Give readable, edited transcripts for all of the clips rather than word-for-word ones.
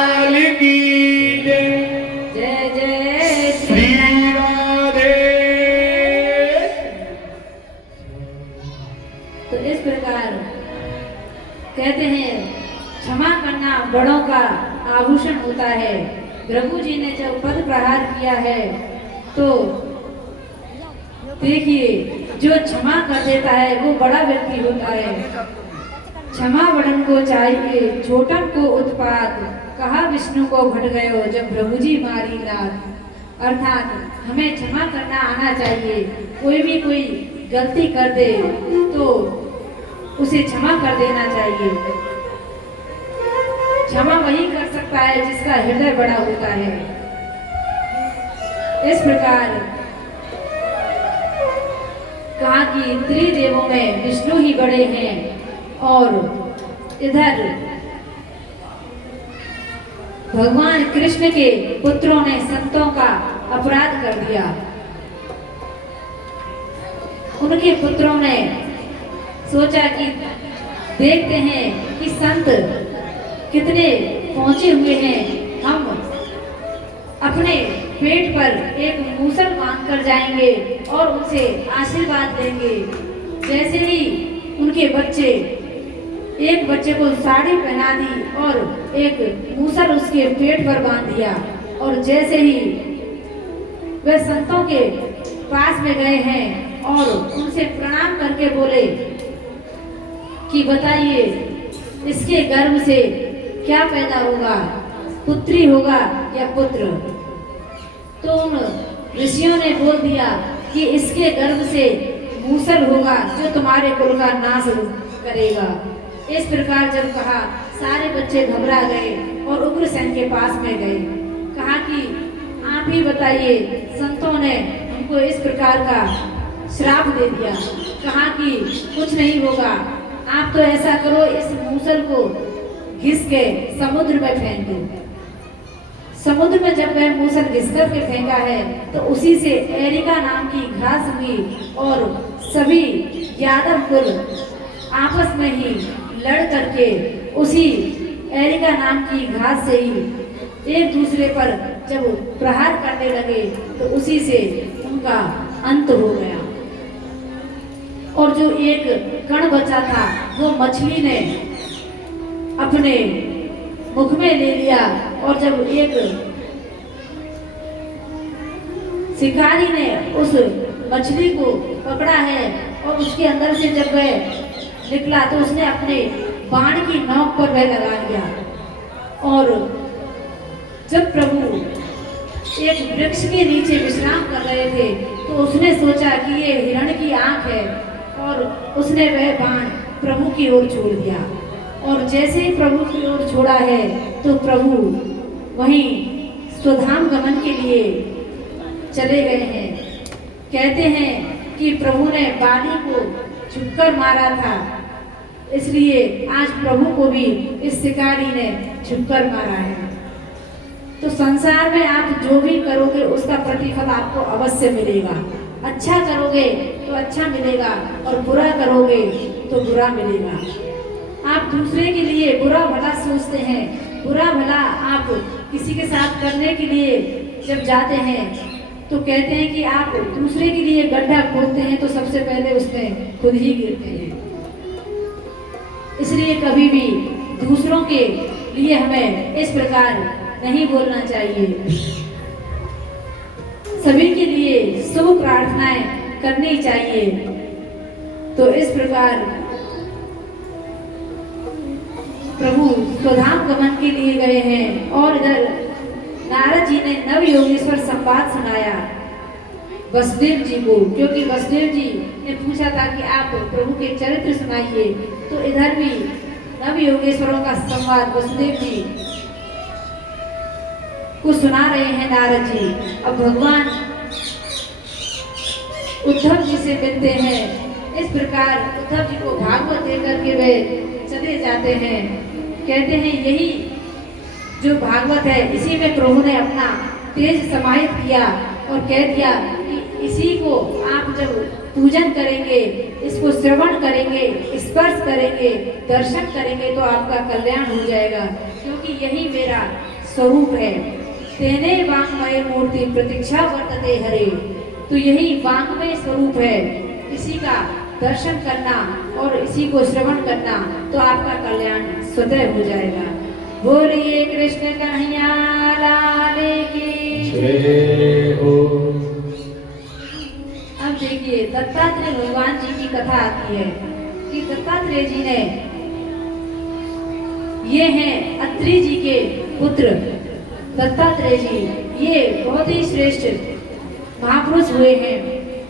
की जय जय श्री राधे। तो इस प्रकार कहते हैं क्षमा करना बड़ों का आभूषण होता है। प्रभु जी ने जब पद प्रहार किया है तो देखिए जो क्षमा कर देता है वो बड़ा व्यक्ति होता है। क्षमा बड़न को चाहिए छोटन को उत्पात, कहा विष्णु को घट गयो जब प्रभु जी मारी लात। अर्थात हमें क्षमा करना आना चाहिए। कोई भी कोई गलती कर दे तो उसे क्षमा कर देना चाहिए। क्षमा वही कर सकता है जिसका हृदय बड़ा होता है। इस प्रकार कहा कि त्रिदेवों में विष्णु ही बड़े हैं और इधर भगवान कृष्ण के पुत्रों ने संतों का अपराध कर दिया। उनके पुत्रों ने सोचा कि देखते हैं कि संत कितने पहुंचे हुए हैं, हम अपने पेट पर एक मूसल बांध कर जाएंगे और उनसे आशीर्वाद देंगे। जैसे ही उनके बच्चे, एक बच्चे को साड़ी पहना दी और एक मूसल उसके पेट पर बांध दिया और जैसे ही वे संतों के पास में गए हैं और उनसे प्रणाम करके बोले कि बताइए इसके गर्भ से क्या पैदा होगा, पुत्री होगा या पुत्र। तो उन ऋषियों ने बोल दिया कि इसके गर्भ से मूसल होगा जो तुम्हारे कुल का नाश करेगा। इस प्रकार जब कहा सारे बच्चे घबरा गए और उग्रसेन के पास में गए। कहा कि आप ही बताइए, संतों ने हमको इस प्रकार का श्राप दे दिया। कहा कि कुछ नहीं होगा, आप तो ऐसा करो इस मूसल को घिस के समुद्र में फेंक दो। समुद्र में जब वह मूसल घिस कर के फेंका है तो उसी से एरिका नाम की घास हुई और सभी यादव कुल आपस में ही लड़ करके उसी एरिका नाम की घास से ही एक दूसरे पर जब प्रहार करने लगे तो उसी से उनका अंत हो गया। और जो एक कण बचा था वो मछली ने अपने मुख में ले लिया और जब एक शिकारी ने उस मछली को पकड़ा है और उसके अंदर से जब वह निकला तो उसने अपने बाण की नोक पर वह लगा लिया। और जब प्रभु एक वृक्ष के नीचे विश्राम कर रहे थे तो उसने सोचा कि ये हिरण की आंख है और उसने वह बाण प्रभु की ओर छोड़ दिया। और जैसे ही प्रभु की ओर छोड़ा है तो प्रभु वहीं स्वधाम गमन के लिए चले गए हैं। कहते हैं कि प्रभु ने बाली को झुककर मारा था, इसलिए आज प्रभु को भी इस शिकारी ने झुककर मारा है। तो संसार में आप जो भी करोगे उसका प्रतिफल आपको अवश्य मिलेगा। अच्छा करोगे तो अच्छा मिलेगा और बुरा करोगे तो बुरा मिलेगा। आप दूसरे के लिए बुरा भला सोचते हैं, बुरा भला आप किसी के साथ करने के लिए जब जाते हैं तो कहते हैं कि आप दूसरे के लिए गड्ढा खोदते हैं तो सबसे पहले उसमें खुद ही गिरते हैं। इसलिए कभी भी दूसरों के लिए हमें इस प्रकार नहीं बोलना चाहिए। सभी के लिए शुभ प्रार्थनाएं करनी चाहिए। तो इस प्रकार प्रभु स्वधाम गमन के लिए गए हैं और इधर नारद जी ने नव योगेश्वर संवाद सुनाया वसुदेव जी को, क्योंकि वसुदेव जी ने पूछा था कि आप प्रभु के चरित्र सुनाइए। तो इधर भी नव योगेश्वरों का संवाद वसुदेव जी को सुना रहे हैं नारद जी। अब भगवान उद्धव जी से मिलते हैं। इस प्रकार उद्धव जी को भागवत देकर के वे चले जाते हैं। कहते हैं यही जो भागवत है इसी में प्रभु ने अपना तेज समाहित किया और कह दिया कि इसी को आप जब पूजन करेंगे, इसको श्रवण करेंगे, स्पर्श करेंगे, दर्शन करेंगे तो आपका कल्याण हो जाएगा, क्योंकि यही मेरा स्वरूप है। तेने वांगमय मूर्ति प्रतीक्षा वर्तते हरे। तो यही वांगमय स्वरूप है, इसी का दर्शन करना और इसी को श्रवण करना, तो आपका कल्याण स्वतः हो जाएगा। बोलिए कृष्ण कन्हैया लाल की जय हो। अब देखिए दत्तात्रेय भगवान जी की कथा आती है कि दत्तात्रेय जी ने, ये हैं अत्रि जी के पुत्र दत्तात्रेय जी, ये बहुत ही श्रेष्ठ महापुरुष हुए हैं।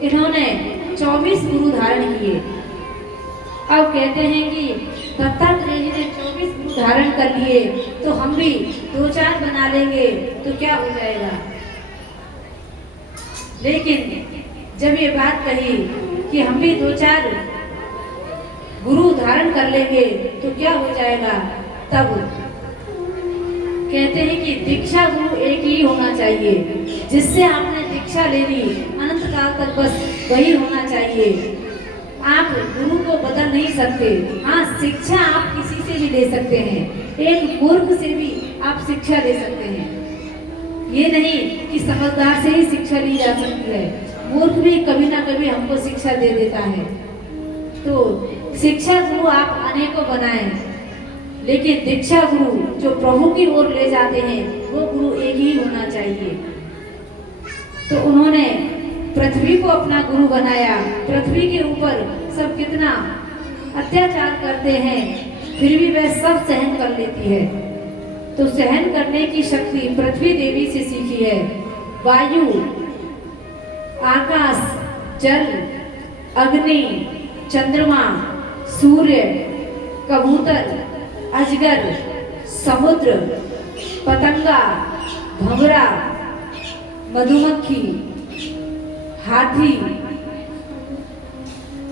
इन्होंने 24 गुरु धारण किए। अब कहते हैं कि दत्तात्रेय जी ने 24 गुरु धारण कर लिए, तो हम भी 2-4 बना लेंगे तो क्या हो जाएगा। लेकिन जब ये बात कही कि हम भी 2-4 गुरु धारण कर लेंगे तो क्या हो जाएगा, तब कहते हैं कि दीक्षा गुरु एक ही होना चाहिए, जिससे आपने दीक्षा ले ली अनंत काल तक बस वही होना चाहिए। आप गुरु को बदल नहीं सकते। हाँ, शिक्षा आप किसी से भी ले सकते हैं, एक मूर्ख से भी आप शिक्षा ले सकते हैं। ये नहीं कि समझदार से ही शिक्षा ली जा सकती है, मूर्ख भी कभी ना कभी हमको शिक्षा दे देता है। तो शिक्षा गुरु आप अनेकों बनाएं, लेकिन दीक्षा गुरु जो प्रभु की ओर ले जाते हैं वो गुरु एक ही होना चाहिए। तो उन्होंने पृथ्वी को अपना गुरु बनाया। पृथ्वी के ऊपर सब कितना अत्याचार करते हैं, फिर भी वह सब सहन कर लेती है। तो सहन करने की शक्ति पृथ्वी देवी से सीखी है। वायु, आकाश, जल, अग्नि, चंद्रमा, सूर्य, कबूतर, अजगर, समुद्र, पतंगा, भंवरा, मधुमक्खी, हाथी,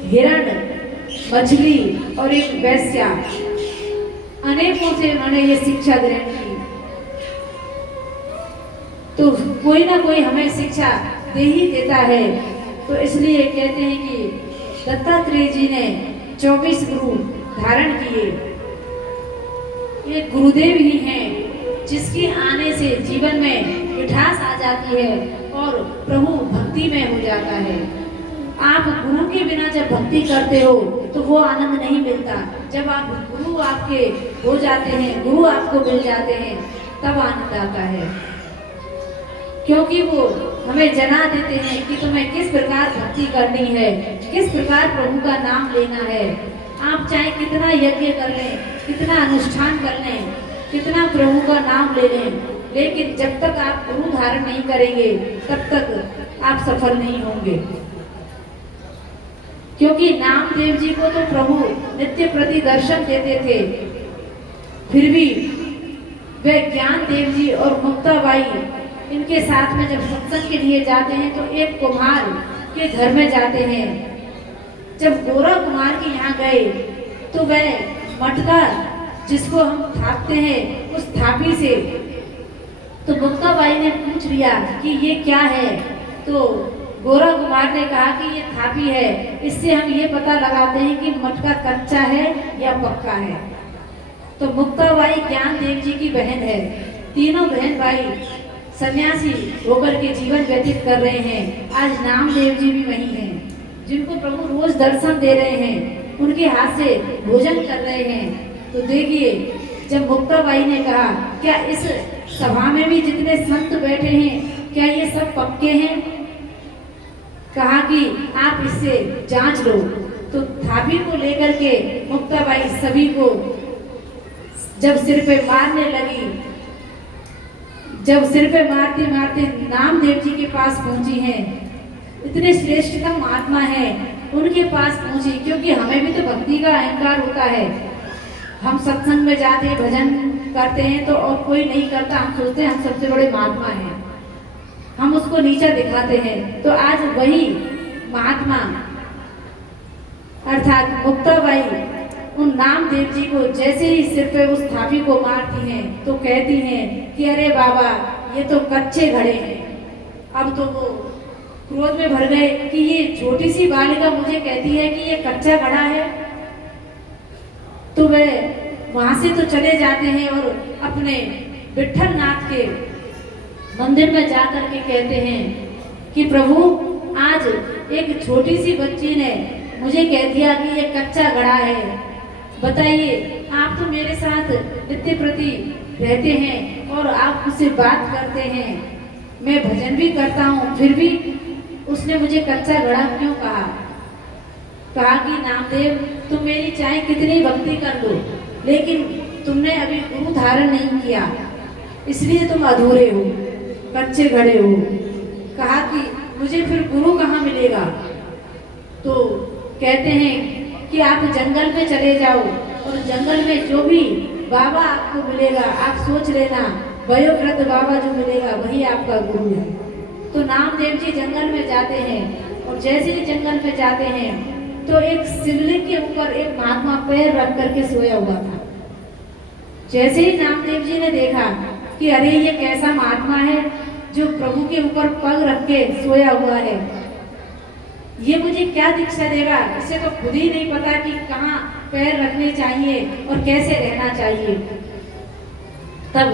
हिरण, मछली और एक वैश्या, अनेकों से उन्होंने ये शिक्षा ग्रहण की। तो कोई ना कोई हमें शिक्षा दे ही देता है। तो इसलिए कहते हैं कि दत्तात्रेय जी ने 24 गुरु धारण किए। ये गुरुदेव ही हैं जिसके आने से जीवन में मिठास आ जाती है और प्रभु भक्ति में हो जाता है। आप गुरु के बिना जब भक्ति करते हो तो वो आनंद नहीं मिलता। जब आप गुरु आपके हो जाते हैं, गुरु आपको मिल जाते हैं, तब आनंद आता है। क्योंकि वो हमें जना देते हैं कि तुम्हें किस प्रकार भक्ति करनी है, किस प्रकार प्रभु का नाम लेना है। आप चाहे कितना यज्ञ कर लें, कितना अनुष्ठान कर लें, कितना प्रभु का नाम ले लें, लेकिन जब तक आप गुरु धारण नहीं करेंगे तब तक आप सफल नहीं होंगे। क्योंकि नामदेव जी को तो प्रभु नित्य प्रति दर्शन देते थे, फिर भी वे ज्ञान देव जी और मुक्ताबाई इनके साथ में जब सत्संग के लिए जाते हैं तो एक कुम्हार के घर में जाते हैं। जब गोरा कुमार के यहाँ गए तो वह मटका जिसको हम थापते हैं उस थापी से, तो मुक्ताबाई ने पूछ लिया कि ये क्या है। तो गोरा कुमार ने कहा कि ये थापी है, इससे हम ये पता लगाते हैं कि मटका कच्चा है या पक्का है। तो मुक्ताबाई ज्ञान देव जी की बहन है। तीनों बहन भाई सन्यासी होकर के जीवन व्यतीत कर रहे हैं। आज नामदेव जी भी वही हैं जिनको प्रभु रोज दर्शन दे रहे हैं, उनके हाथ से भोजन कर रहे हैं। तो देखिए, जब मुक्ताबाई ने कहा क्या इस सभा में भी जितने संत बैठे हैं क्या ये सब पक्के हैं? कहा कि आप इससे जांच लो। तो थापी को लेकर के मुक्ताबाई सभी को जब सिर पे मारने लगी, जब सिर पे मारते मारते नामदेव जी के पास पहुंची हैं, इतने श्रेष्ठतम महात्मा हैं, उनके पास पहुंची। क्योंकि हमें भी तो भक्ति का अहंकार होता है। हम सत्संग में जाते हैं, भजन करते हैं तो और कोई नहीं करता, हम सोचते हैं हम सबसे बड़े महात्मा हैं, हम उसको नीचा दिखाते हैं। तो आज वही महात्मा अर्थात मुक्ताबाई उन नामदेव जी को जैसे ही सिर पे उस थापी को मारती हैं तो कहती हैं कि अरे बाबा ये तो कच्चे घड़े हैं। अब तो वो क्रोध में भर गए कि ये छोटी सी बालिका मुझे कहती है कि ये कच्चा घड़ा है। तो वे वहां से तो चले जाते हैं और अपने विठल नाथ के मंदिर में जाकर के कहते हैं कि प्रभु आज एक छोटी सी बच्ची ने मुझे कह दिया कि ये कच्चा घड़ा है। बताइए, आप तो मेरे साथ नित्य प्रति रहते हैं और आप मुझसे बात करते हैं, मैं भजन भी करता हूँ, फिर भी उसने मुझे कच्चा घड़ा क्यों कहा? कहा कि नामदेव, तुम मेरी चाहे कितनी भक्ति कर लो, लेकिन तुमने अभी गुरु धारण नहीं किया, इसलिए तुम अधूरे हो, कच्चे घड़े हो। कहा कि मुझे फिर गुरु कहाँ मिलेगा? तो कहते हैं कि आप जंगल में चले जाओ और जंगल में जो भी बाबा आपको मिलेगा, आप सोच लेना वयोवृद्ध बाबा जो मिलेगा वही आपका गुरु है। तो नामदेव जी जंगल में जाते हैं और जैसे ही जंगल में जाते हैं तो एक शिवलिंग के ऊपर एक महात्मा पैर रख करके सोया हुआ था। जैसे ही नामदेव जी ने देखा कि अरे ये कैसा महात्मा है जो प्रभु के ऊपर पग रख के सोया हुआ है, ये मुझे क्या दीक्षा देगा, इसे तो खुद ही नहीं पता कि कहाँ पैर रखने चाहिए और कैसे रहना चाहिए। तब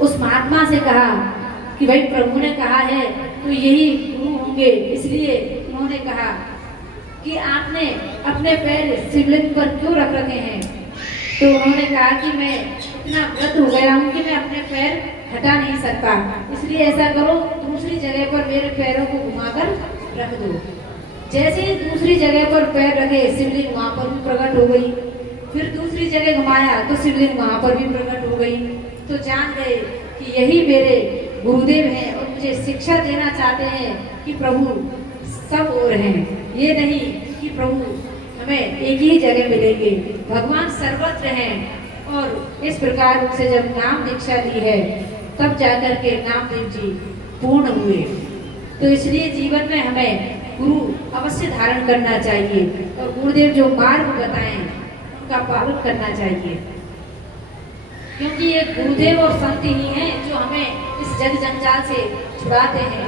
उस महात्मा से कहा कि भाई प्रभु ने कहा है तो यही गुरु होंगे, इसलिए उन्होंने कहा कि आपने अपने पैर शिवलिंग पर क्यों रख रखे हैं? तो उन्होंने कहा कि मैं इतना व्रत हो गया हूँ कि मैं अपने पैर हटा नहीं सकता, इसलिए ऐसा करो दूसरी जगह पर मेरे पैरों को घुमाकर रख दो। जैसे ही दूसरी जगह पर पैर रखे, शिवलिंग वहाँ पर भी प्रकट हो गई। फिर दूसरी जगह घुमाया तो शिवलिंग वहाँ पर भी प्रकट हो गई। तो जान गए कि यही मेरे गुरुदेव हैं और मुझे शिक्षा देना चाहते हैं कि प्रभु सब ओर हैं, ये नहीं कि प्रभु हमें एक ही जगह मिलेंगे, भगवान सर्वत्र हैं। और इस प्रकार उनसे जब नाम दीक्षा ली है तब जाकर के नामदेव जी पूर्ण हुए। तो इसलिए जीवन में हमें गुरु अवश्य धारण करना चाहिए और गुरुदेव जो मार्ग बताएं उनका पालन करना चाहिए, क्योंकि ये गुरुदेव और संत ही हैं जो हमें इस जग जंजाल से छुड़ाते हैं।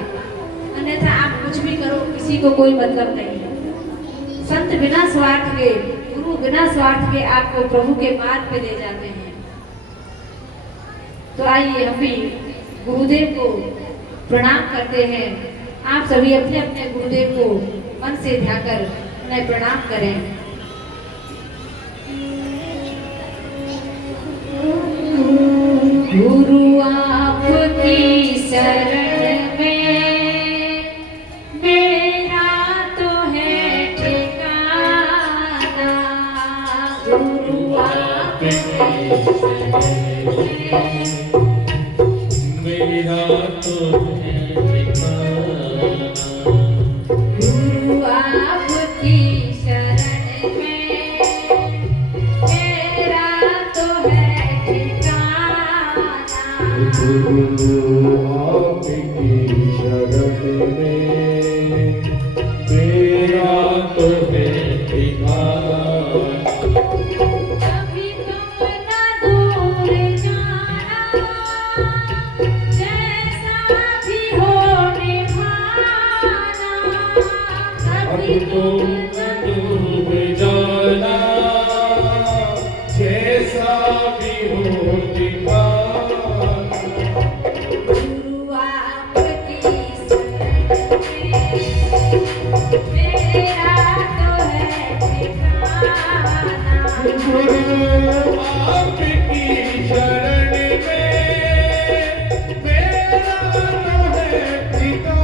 अन्यथा आप कुछ भी करो, किसी को कोई मतलब नहीं। संत बिना स्वार्थ के, गुरु बिना स्वार्थ के आपको प्रभु के मार्ग पे ले जाते हैं। तो आइए हम भी गुरुदेव को प्रणाम करते हैं। आप सभी अपने अपने गुरुदेव को मन से ध्यान कर उन्हें प्रणाम करें। गुरु आपकी शरण में मेरा तो है ठिकाना, गुरु आपकी शरण में मेरा तो है ठिकाना, गुरु आपकी शरण में मेरा तो है ठिकाना, गुरु आपकी शरण में मेरा तो है ठिकाना। कभी तुम न दूर जाना, जैसा भी हो निभाना, कभी तुम न डूब जाना, जैसा भी हो ठिकाना, गुरु आपकी शरण में मेरा तो है ठिकाना, गुरु आपकी शरण में मेरा तो है ठिकाना।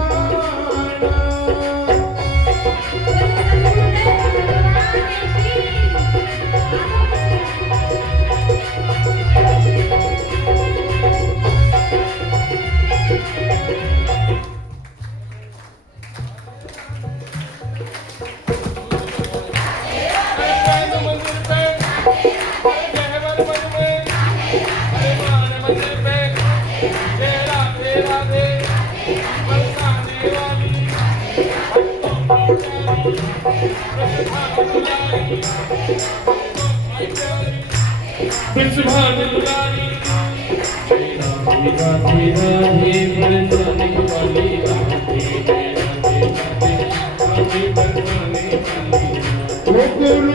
गुरु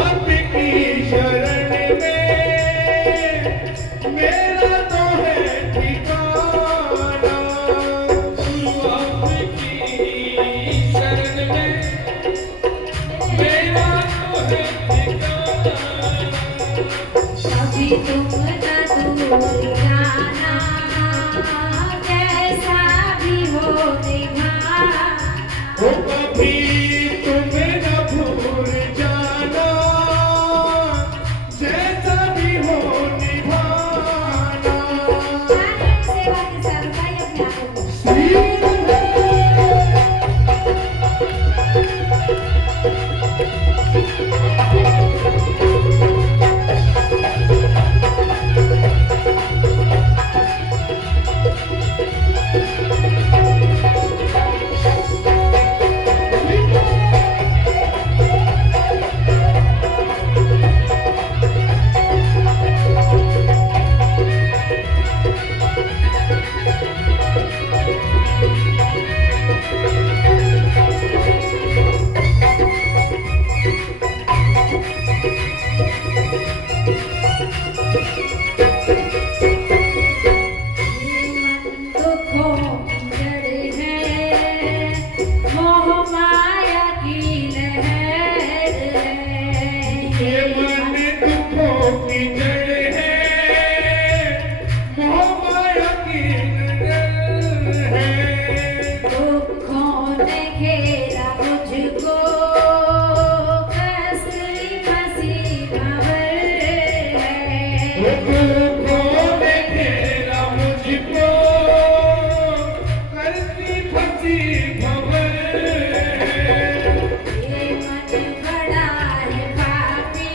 आपकी शरण में तुम न दूर जाना, जैसा भी हो निभाना। ओ कभी तुम्हें न भूल जाना, जैसा भी हो निभाना। सेवा के साथ बताइए अपने आप को। ये मन दुखों की जड़ है, मोह माया की नजर है। दुखों ने घेरा मुझको, कसरी फंसी खबर है। दुखों ने घेरा मुझको, करती फंसी खबर है। ये मन बड़ा है पापी,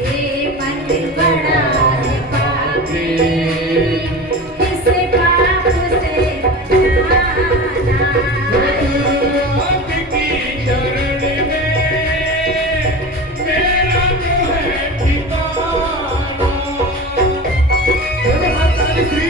ये मन बड़ा है पापी, इसे पाप से बचाना। आपकी शरण में मेरा जो है ठिकाना। बोलो हाथ ताली श्री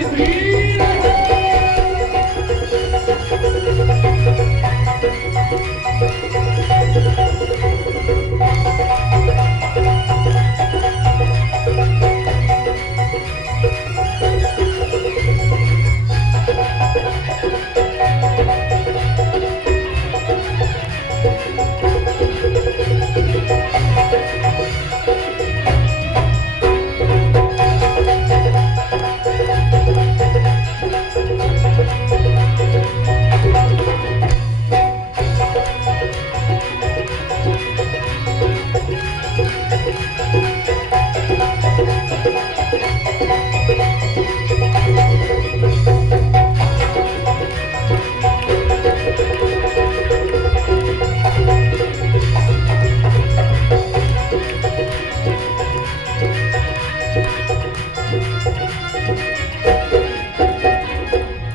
की श्री रहे।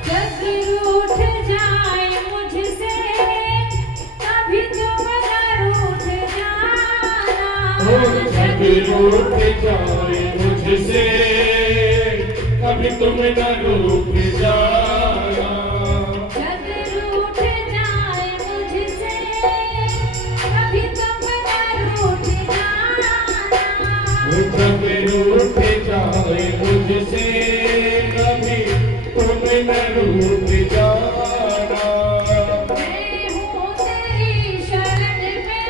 जग रूठ जाए मुझसे कभी तुम न रूठ जाना। जग रूठ जाए मुझसे कभी तुम न रूठ जाना। जग रूठ जाए मुझसे कभी तुम न रूठ जाना। जग रूठ जाए मुझसे कभी तुम न रूठ जाना। मैं हूँ तेरी शरण में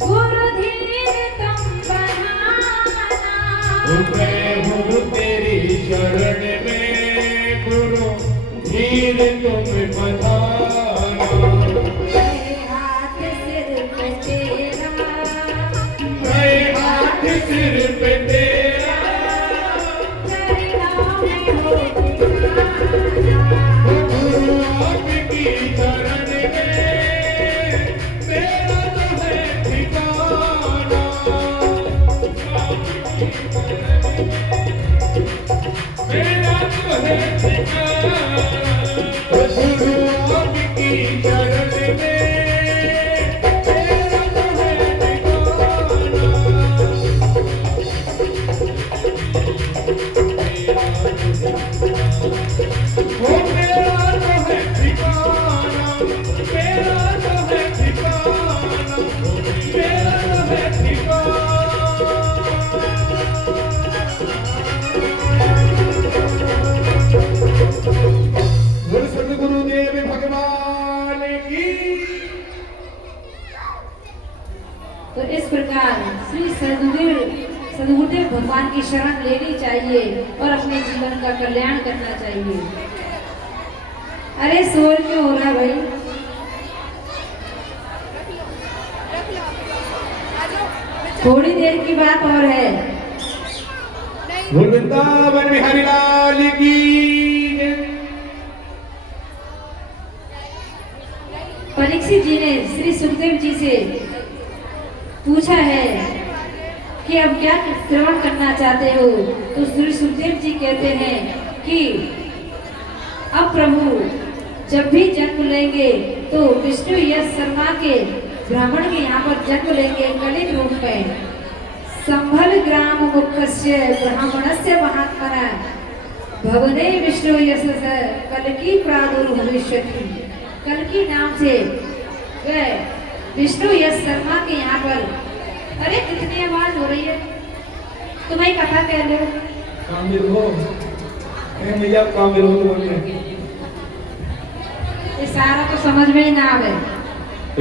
गुरु धीर तुम बहाना। मैं हूँ तेरी शरण में गुरु धीर तुम बधाना। मेरे हाथ सिर पे तेरा मैं हाथ सिर पे तेरा चरणों में हो ठिकाना। गुरु आपकी शरण में मेरा तो है ठिकाना। मेरा तो है ठिकाना। गुरु आपकी शरण में मेरा तो है ठिकाना। वो मेरा तो है ठिकाना। मेरा तो है ठिकाना। मेरा तो है ठिकाना। बोल सद्गुरुदेव भगवान की। तो इस प्रकार श्री सद्गुरुदेव भगवान की शरण लेनी चाहिए और अपने जीवन का कल्याण करना चाहिए। अरे शोर क्यों हो रहा है भाई? थोड़ी देर की बात और है। बोल वृंदावन बिहारी लाल की जय। परीक्षित जी ने श्री सुखदेव जी से पूछा है कि अब क्या श्रवण करना चाहते हो? तो श्री सुखदेव जी कहते हैं कि अब प्रभु जब भी जन्म लेंगे तो विष्णु यश शर्मा के ब्राह्मण के यहाँ पर जन्म लेंगे कलिक रूप में। संभल ग्राम मुखस्य ब्राह्मणस्य महात्मना भवने विष्णु यश कलकी प्रादुर्भविष्यति। कलकी नाम से वह विष्णु यश शर्मा के यहाँ पर। अरे कितनी आवाज हो रही है? तुम्हें कथा कह लो। कामिल हो भैया, कामिल हो तुम्हारे। ये सारा तो समझ में ही ना आवे।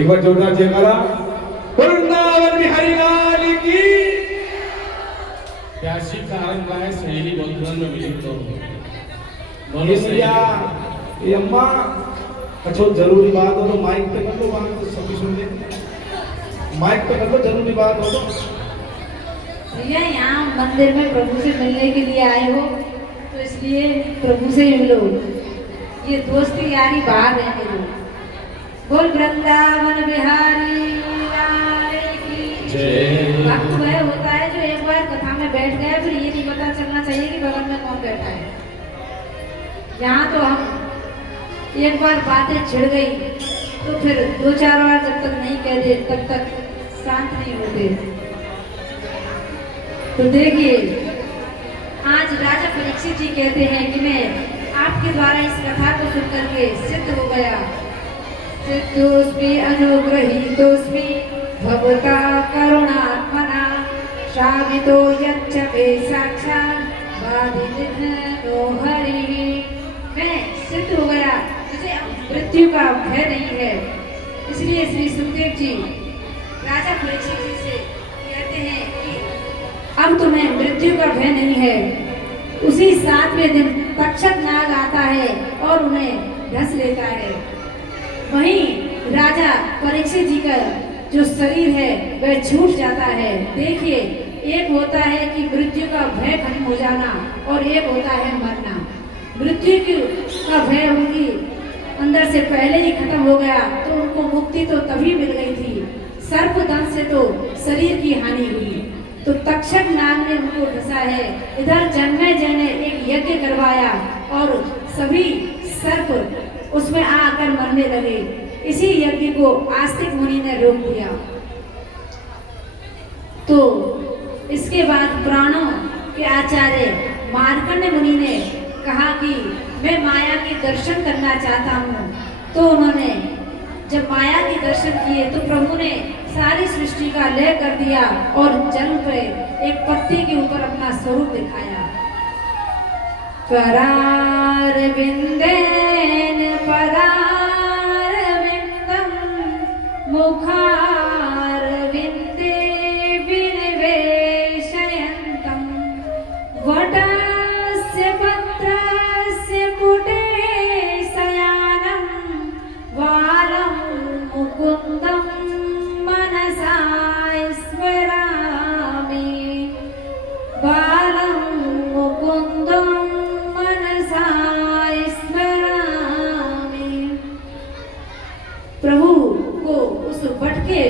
एक बार जोरदार जयकारा। वृंदावन बिहारी लाल की। प्यासी का आरंभ है सहेली बंधुओं में मिली तो ये भैया, ये अम्मा अच्छा जरूरी बात हो तो माइक पे कर लो, वहां तो सभी सुन ले। माइक पे कर लो, जरूरी बात हो तो। भैया यहाँ मंदिर में प्रभु से मिलने के लिए आए हो तो इसलिए प्रभु से ही मिलो। ये दोस्ती यारी बाहर रहने दो। बोल वृंदावन बिहारी लाल की जय। भक्त वह होता है जो एक बार कथा में बैठ गया फिर ये नहीं पता चलना चाहिए कि बगल में कौन बैठा है। यहाँ तो हम एक बार बातें छिड़ गई तो फिर 2-4 बार जब तक नहीं कह दे तब तक शांत नहीं होते। तो देखिए आज राजा परीक्षित जी कहते हैं कि मैं आपके द्वारा इस कथा को सुनकर के सिद्ध हो गया। सिद्धोस्मि अनुगृहीतोस्मि भवता करुणात्मना श्रावितो यच्च मे साक्षात् बाधितो हरिः। मैं सिद्ध हो गया, मुझे अब मृत्यु का भय नहीं है। इसलिए श्री सुखदेव जी राजा परीक्षित जी से कहते हैं कि अब तुम्हें मृत्यु का भय नहीं है। उसी 7वें दिन तक्षक नाग आता है और उन्हें ढस लेता है। वहीं राजा परीक्षित जी का जो शरीर है वह छूट जाता है। देखिए, एक होता है कि मृत्यु का भय खत्म हो जाना और एक होता है मरना। मृत्यु का भय उनकी अंदर से पहले ही खत्म हो गया तो उनको मुक्ति तो तभी मिल गई थी। सर्पदंश से तो शरीर की हानि हुई, तो तक्षक नाग ने उनको ढसा है। इधर जन्मेजय ने एक यज्ञ करवाया और सभी सर्प उसमें आकर मरने लगे। इसी यज्ञ को आस्तिक मुनि ने रोक दिया। तो इसके बाद पुराणों के आचार्य मार्कंड मुनि ने कहा कि मैं माया के दर्शन करना चाहता हूँ। तो उन्होंने जब माया के दर्शन किए तो प्रभु ने सारी सृष्टि का लय कर दिया और जल पे एक पत्ते के ऊपर अपना स्वरूप दिखाया। करार विंदेन परार विंदम मुखार विंदे विनिवेशयन्तम वटस्य पत्रस्य पुटे शयानं वालं मुकुन्दं मनसा स्मरामि बालं मुकुन्दं मनसा स्मरामि। प्रभु को उस वट के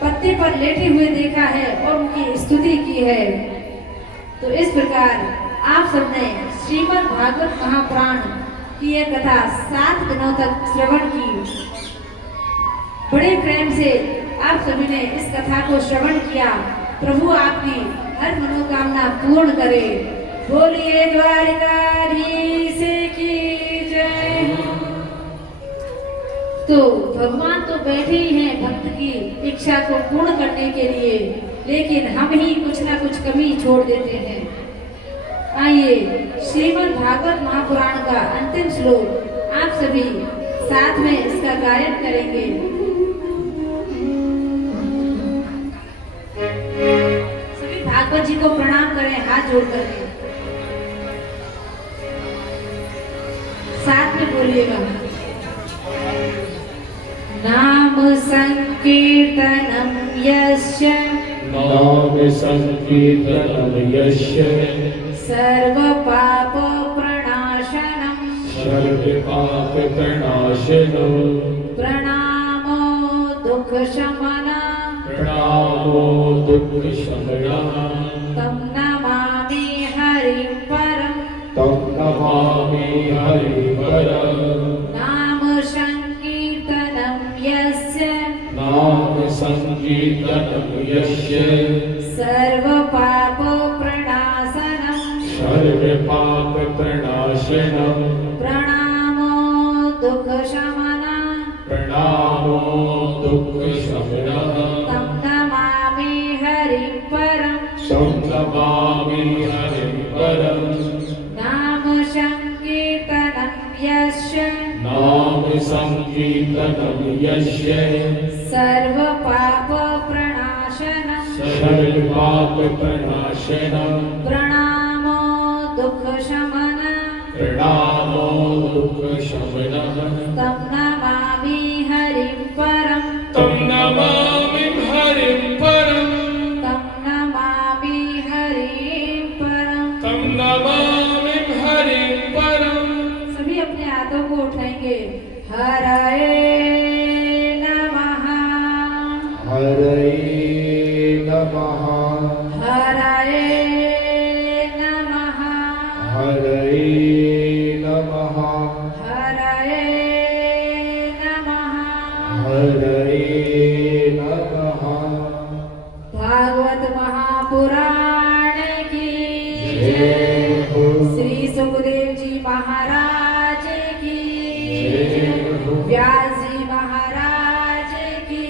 पत्ते पर लेटे हुए देखा है और उनकी स्तुति की है। तो इस प्रकार आप सबने श्रीमद् भागवत महापुराण की यह कथा 7 दिनों तक श्रवण की। बड़े प्रेम से आप सभी ने इस कथा को श्रवण किया। प्रभु आपकी हर मनोकामना पूर्ण करे। बोलिए द्वारिकाधीश की जय। तो भगवान तो बैठे ही हैं भक्त की इच्छा को पूर्ण करने के लिए, लेकिन हम ही कुछ ना कुछ कमी छोड़ देते हैं। आइए श्रीमद् भागवत महापुराण का अंतिम श्लोक आप सभी साथ में इसका गायन करेंगे। सभी भागवत जी को प्रणाम करें हाथ जोड़ करके। साथ में बोलिएगा। नाम संकीर्तनम यस्य नाम संकीर्तनम यस्य सर्व पाप प्रणाशनम सर्व पाप प्रणाशनम प्रणामो दुख शमना प्रणामो दुख शमनः तम नमामि हरिं परम तं नमामि हरिं परम्। नाम संकीर्तनम यस्य नाम संकीर्तनम यस्य सर्व पाप प्रणाशनम सर्व पाप प्रणाशनम प्रणामो दुख शमना प्रणामो दुख शमनः तम नमामि हरिं परम तं नमामि हरिं परम्। नाम संकीर्तनम यस्य नाम संकीर्तनम यस्य सर्व पाप प्रणाशनम सर्व पाप प्रणाशनम प्रणामो दुख शमना प्रणामो दुख शमनः तम नमामि हरिं परम तं नमामि हरिं परम् तम नमामि हरिं परम। तं नमामि हरिं परम्। सभी अपने हाथों को उठाएंगे। हराए नमः हरये नमः हराए नमः हरये नमः हराए नमः। हरये नमः। भागवत महापुराण की जय। महाराज की, जय हो। व्यास जी महाराज की,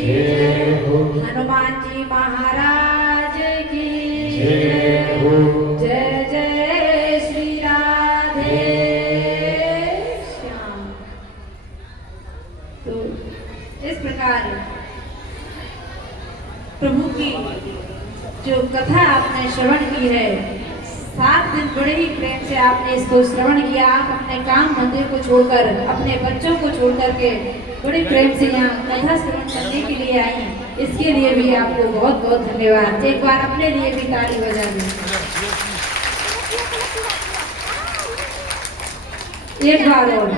जय हो। हनुमान जी महाराज की, जय हो। जय जय श्री राधे श्याम। तो इस प्रकार प्रभु की जो कथा आपने श्रवण की है, 7 दिन बड़े ही प्रेम से आपने इसको श्रवण किया। आप अपने काम धंधे को छोड़कर, अपने बच्चों को छोड़कर के बड़े प्रेम से यहाँ कथा श्रवण करने के लिए आई। इसके लिए भी आपको बहुत बहुत धन्यवाद। एक बार अपने लिए भी ताली बजा दें। एक बार और,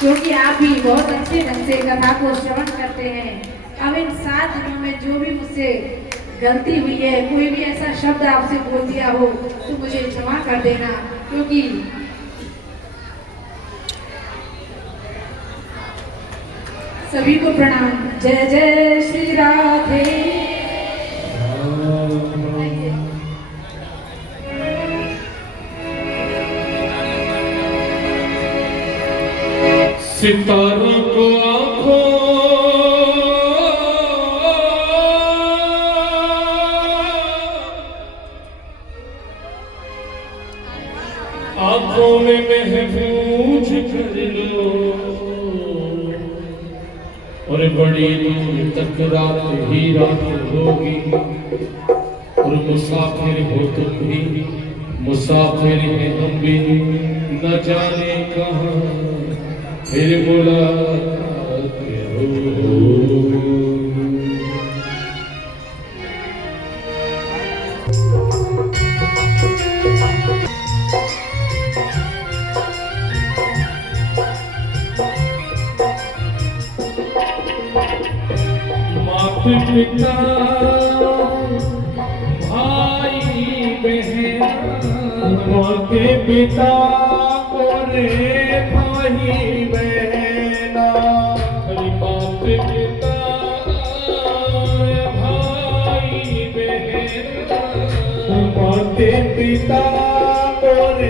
क्योंकि आप भी बहुत अच्छे ढंग से कथा को श्रवण करते हैं। अब इन 7 दिनों में जो भी मुझसे गलती हुई है, कोई भी ऐसा शब्द आपसे बोल दिया हो तो मुझे क्षमा कर देना, क्योंकि सभी को प्रणाम। जय जय श्री राधे। सितारों को आंखों में महफूज कर लो, और बड़ी दूर तक रात ही रात होगी, और मुसाफिर हो तुम भी, मुसाफिर हैं हम भी, न जाने कहाँ फिर मुलाकात हो। माता पिता भाई बहन, माता पिता और भाई बहना, माता पिता भाई बहना, माता पिता और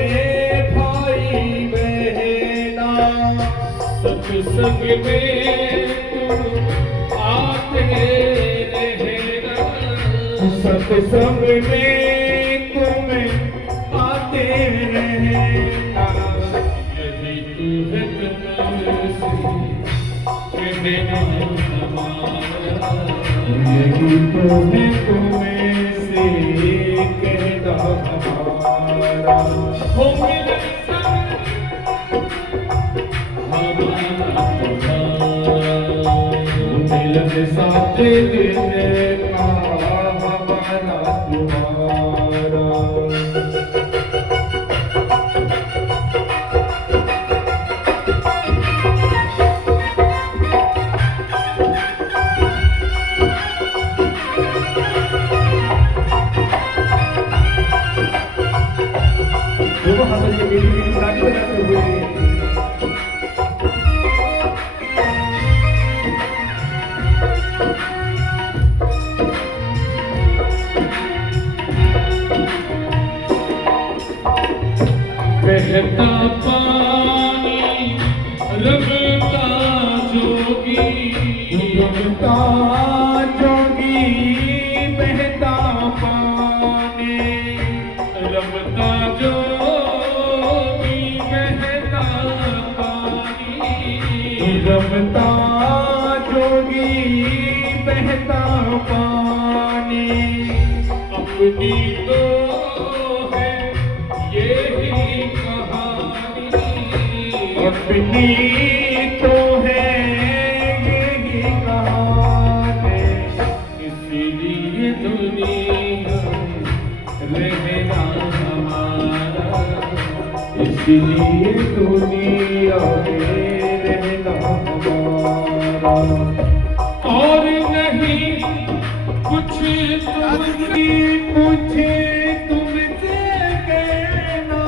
भाई बहना, सत्संग में आते रहना, सत्संग में तुम आते रहना, यही तू है यही तो है तुम्हें से कहना हमारा, हो मिले मिलन साथ देने का हमारा तुम्हारा। दोनों हाथों से बेटी की शादी बनाते हुए बहता पानी रबता जोगी, रबता जोगी, बहता पानी रबता जोगी, बहता पानी रबता जोगी, बहता पानी, अपनी तो है यही कहानी, अपनी तो है यही कहानी, इसीलिए दुनिया रहना हमारा, इसीलिए दुनिया में रहना हमारा, और नहीं कुछ मुझे तुमसे कहना।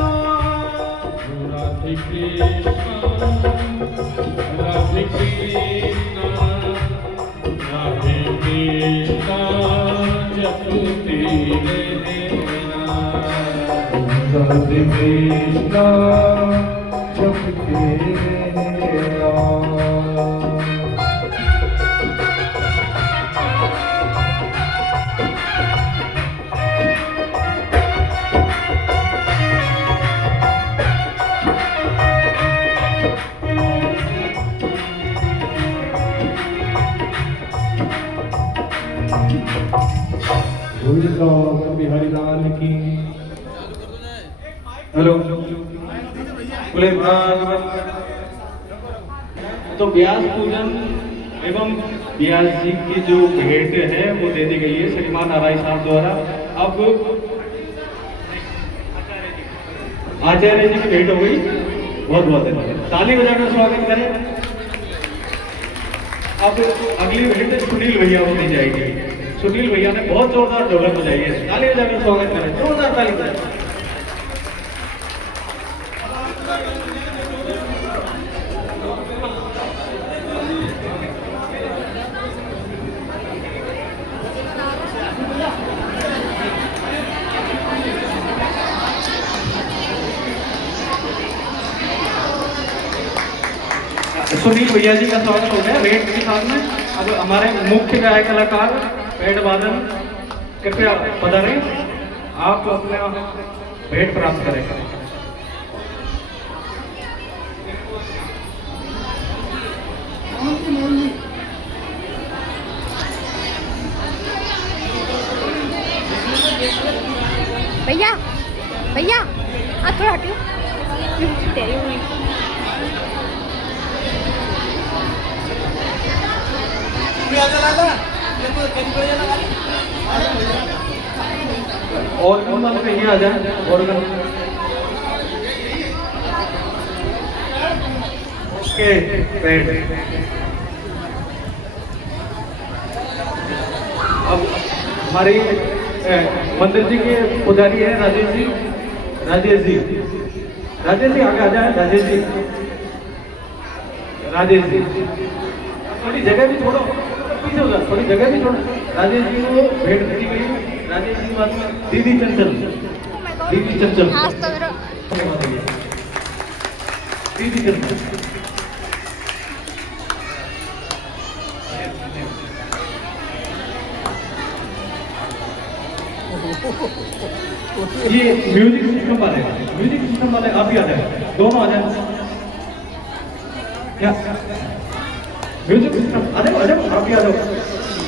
राधे कृष्णा, राधे कृष्णा, राधे कृष्णा, जपते रहना। हरे कृष्णा जपते राम। बिहारी लाल की हेलो बोले तो व्यास पूजन एवं व्यास जी की जो भेंट है वो दे दी गई है श्रीमान आरआई साहब द्वारा। अब आचार्य जी की भेंट हो गई। बहुत बहुत धन्यवाद, ताली बजाकर स्वागत करें। अब अगली भेंट सुनील भैया को दी जाएगी। सुनील भैया ने बहुत जोरदार ढोलक बजाई है, ताली बजाकर स्वागत करें, जोरदार ताली बजाएं। सुनील भैया जी का स्वागत हो गया भेंट के साथ में। अब हमारे मुख्य गायक कलाकार पैड वादन कृपया पधारें, आप अपना भेंट प्राप्त करें। भैया भैया आप थोड़ा हटियो, तेरी हुई। ऑर्गन वाले भैया आ जाए, ऑर्गन। Okay pad. अब हमारी मंदिर जी के पुजारी है राजेश जी। राजेश जी आगे आ जाए। राजेश जी थोड़ी जगह भी छोड़ो, पीछे हो जाओ, थोड़ी जगह भी छोड़ो। राजेश जी को भेंट दी गई। राजेश जी के बाद में दीदी चंचल। आज तो मेरा दीदी चंचल ये म्यूजिक सिस्टम वाले आप भी आ जाए, दोनों आ जाए। क्या म्यूजिक सिस्टम आ जाओ, आप भी आ जाओ।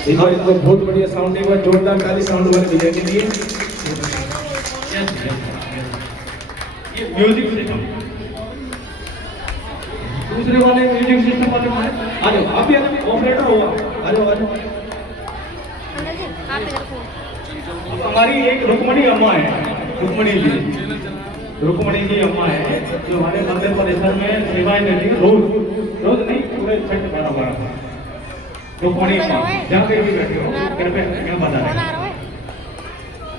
एक बार इनको बहुत बढ़िया साउंड, एक बार जोरदार ताली साउंड वाले भैया के लिए। ये म्यूजिक सिस्टम, दूसरे वाले म्यूजिक सिस्टम वाले आ जाओ, आप भी आ जाओ, ऑपरेटर होगा, आ जाओ। आप इधर को अब हमारी एक रुक्मणी अम्मा है, रुक्मणी जी अम्मा है, जो हमारे मंदिर परिसर में सेवाएं देती है रोज नहीं, पूरे छठ बड़ा रुक्मणी अम्मा, जहाँ पे भी बैठे हो कृपया यहाँ बता रहे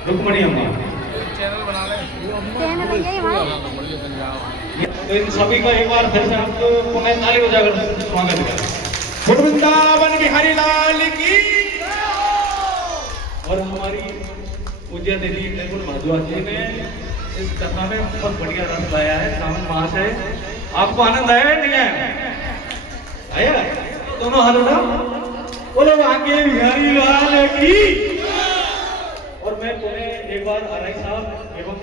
रुक्मणी अम्मा। तो इन सभी का एक बार फिर से आपको पुनः ताली बजाकर स्वागत करें। वृंदावन बिहारी लाल की। और हमारी पूज्य देवी ठाकुर भारद्वाज जी ने इस कथा में बहुत बढ़िया रस लाया है। सावन मास है, आपको आनंद आया है नहीं आया? दोनों हाथ उठाओ, बोलो आगे बिहारी लाल की। और मैं पुनः एक बार आरआई साहब एवं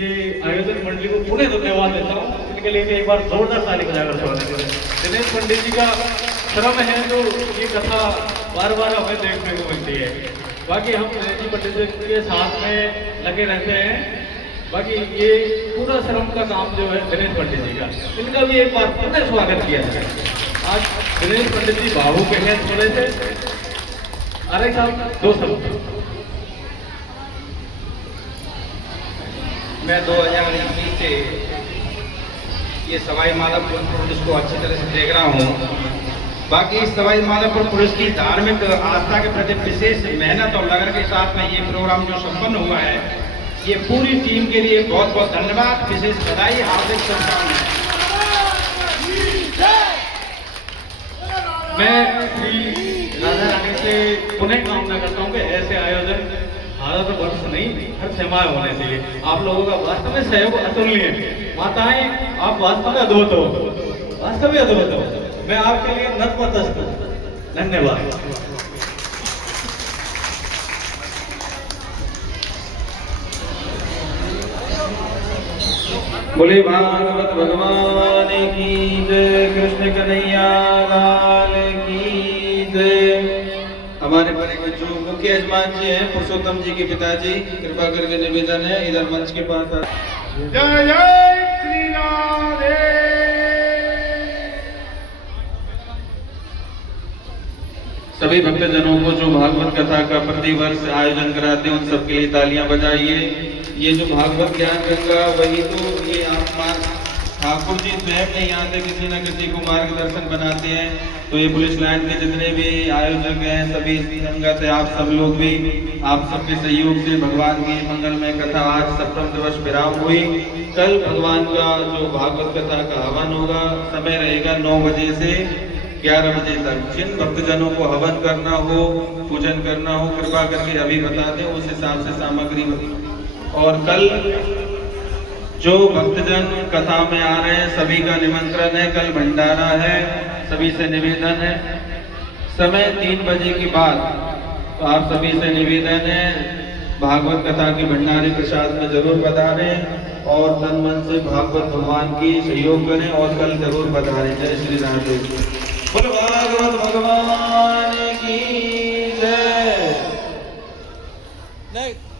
ये आयोजन मंडली को पुनः धन्यवाद देता हूँ। इनके लिए एक बार जोरदार ताली बजाकर स्वागत करें। दिनेश पंडित जी का श्रम है जो ये कथा बार बार हमें देखने को मिलती है। बाकी हम दिनेश पंडित जी के साथ में लगे रहते हैं। बाकी ये पूरा श्रम का काम जो है दिनेश पंडित जी का, इनका भी एक बार पुनः स्वागत किया जाए। आज दिनेश पंडित जी बाबू के हैं थोड़े से। आरआई साहब दो शब्द। मैं 2021 से ये सवाई माधोपुर पुलिस को अच्छी तरह से देख रहा हूँ। बाकी इस सवाई माधोपुर पुलिस की धार्मिक आस्था के प्रति विशेष मेहनत और लगन के साथ में ये प्रोग्राम जो संपन्न हुआ है, ये पूरी टीम के लिए बहुत बहुत धन्यवाद, विशेष बधाई, हार्दिक शुभकामनाएं। मैं श्री राधा रानी से पुनः कामना करता हूँ कि ऐसे आयोजन भारत वर्ष नहीं, हर सेवाएं होने चाहिए। आप लोगों का वास्तव में सहयोग अतुलनीय है। माताएं, आप वास्तव में अद्भुत हो, वास्तव में अद्भुत हो। मैं आपके लिए नतमस्तक हूं। धन्यवाद। बोले भागवत भगवान की जय, कृष्ण कन्हैया लाल की जय। हमारे बड़े जो मुख्य यजमान जी हैं पुरुषोत्तम जी के पिताजी, कृपा करके निवेदन है इधर मंच के पास आ। जय जय श्री राधे। सभी भक्तजनों को जो भागवत कथा का प्रतिवर्ष आयोजन कराते हैं उन सबके लिए तालियां बजाइए। ये जो भागवत ज्ञान गंगा वही तो ये आसमान ठाकुर जी स्वयं नहीं आते, किसी न किसी को मार्गदर्शन बनाते हैं। तो ये पुलिस लाइन के जितने भी आयोजक हैं, सभी संगत है, आप सब लोग भी आप सबके सहयोग से भगवान की मंगलमय कथा आज सप्तम दिवस विराम हुई। कल भगवान का जो भागवत कथा का हवन होगा, समय रहेगा 9 बजे से 11 बजे तक। जिन भक्तजनों को हवन करना हो, पूजन करना हो, कृपा करके अभी बता दें, उस हिसाब से सामग्री। और कल जो भक्तजन कथा में आ रहे हैं सभी का निमंत्रण है। कल भंडारा है, सभी से निवेदन है समय 3 बजे के बाद। तो आप सभी से निवेदन है भागवत कथा के भंडारे प्रसाद में जरूर पधारें और तन मन से भागवत भगवान की सहयोग करें और कल जरूर पधारें। जय श्री राधे। बोल भागवत भगवान की